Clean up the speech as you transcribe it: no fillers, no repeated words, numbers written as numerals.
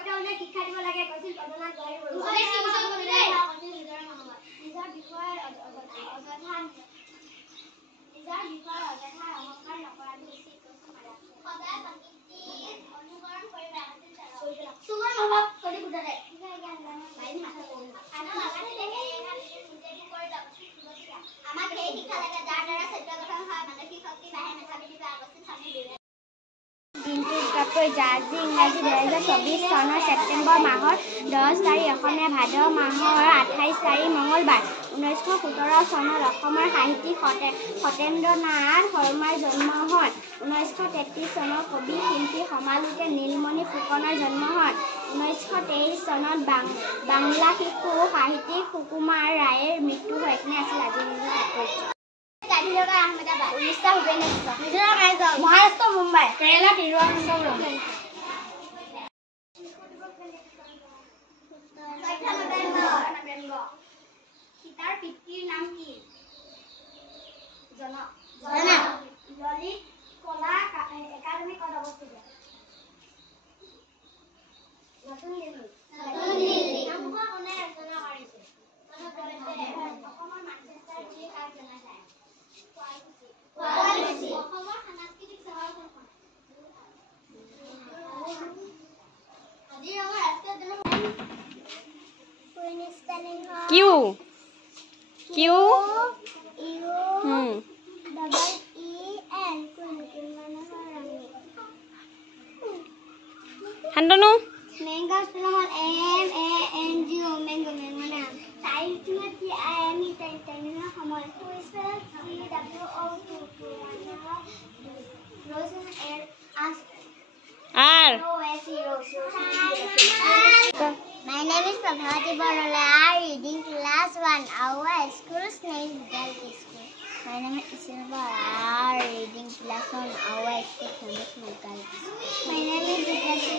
ছাত্ৰসকলক শিক্ষা দিব লাগে কৈছিল পদ্মনাথ গোহাঁই বৰুৱা। নিজৰ বিষয়ে অযথা অহংকাৰ নকৰাটো উচিত কৈছিল মাধৱদেৱে। সদায় প্ৰকৃতিৰ অনুকৰণ কৰি সুগৰ নভাৱ কৰি বুজালে। আমাক সেই শিক্ষা লাগে যাৰ দ্বাৰা চৰিত্ৰ গঠন হয়, মানসিক শক্তি বাঢ়ে, মেধাৱী বিকাশ আগস্তিন স্বামী বিবেকানন্দ। দিনটো উৎসৱ আজি ইংৰাজী 2024 চনৰ ছেপ্টেম্বৰ মাহৰ 10 তাৰিখ, অসমীয়া ভাদ মাহৰ 28 তাৰিখ মঙলবাৰ। 1917 চনত অসমৰ সাহিত্যিক সত্যেন্দ্ৰনাথ শৰ্মাৰ জন্ম হয়। 1933 চনত কবি শিল্পী সমালোচক নীলমণি ফুকনৰ জন্ম হয়। 1923 চনত বাংলা শিশু সাহিত্যিক সুকুমাৰ ৰায়ৰ মৃত্যু হয়। এখিনি আছিল আজিৰ তাৎপৰ্য। আহমেদাবাদ, উৰিষ্যা ভুৱনেশ্বৰ, মিজোৰাম আইজল, মহাৰাষ্ট্ৰ মুম্বাই, কেৰালা তিৰুৱনন্তপুৰম। 14 নৱেম্বৰ। সীতাৰ পিতৃৰ নাম কি? ললিত কলা একাডেমী ক'ত অৱস্থিত? নতুন দিল্লী। নামঘৰ কোনে ৰচনা কৰিছিল? অসমৰ মানচেষ্টাৰ বুলি কাক জনা যায়? অসমৰ সাংস্কৃতিক চহৰ কোনখন? কাজিৰঙা ৰাষ্ট্ৰীয় উদ্যানৰ কিউ Shantanu Mango spell M-A-N-G-O mango naam. Time T-I-M-E time সময়. To spell T-W-O-2 Rose air R. My name is Prabhati Barola. I am reading class 1. Our school's name is Delhi School. My name is Silva. I am reading class 1. Our school's name is Malkal. My name is Dikashri.